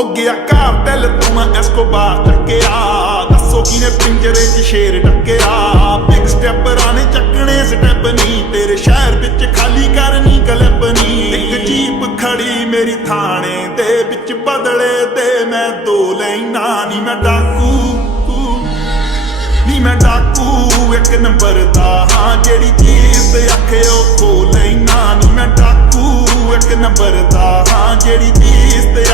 ਹੋ ਗਿਆ ਕਾਰਟੈਲ ਤੋਂ ਮੈਂ ਐਸਕੋਬਾਰ ਚੱਕਿਆ। ਦੱਸੋ ਕਿਨੇ ਪਿੰਜਰੇ 'ਚ ਸ਼ੇਰ ਟੱਕਿਆ। ਬਿਗ ਸਟੈਪਰਾਂ ਨੇ ਚੱਕਣੇ ਸਟੈਪ ਨੀ, ਤੇਰੇ ਸ਼ਹਿਰ ਵਿੱਚ ਖਾਲੀ ਕਰਨੀ ਕਲਿੱਪ ਨੀ। ਇੱਕ ਜੀਪ ਖੜੀ ਮੇਰੀ ਥਾਣੇ ਦੇ ਵਿੱਚ, ਬਦਲੇ ਤੇ ਮੈਂ ਦੋ ਲੈਣਾ। ਨੀ ਮੈਂ ਡਾਕੂ, ਨੀ ਮੈਂ ਡਾਕੂ ਇੱਕ ਨੰਬਰ ਦਾ ਹਾਂ, ਜਿਹੜੀ ਚੀਜ਼ ਤੇ ਆਖੇ ਉਹ ਖੋ ਲੈਣਾ। ਨੀ ਮੈਂ ਡਾਕੂ ਇੱਕ ਨੰਬਰ ਦਾ ਹਾਂ, ਜਿਹੜੀ ਚੀਜ਼ ਤੇ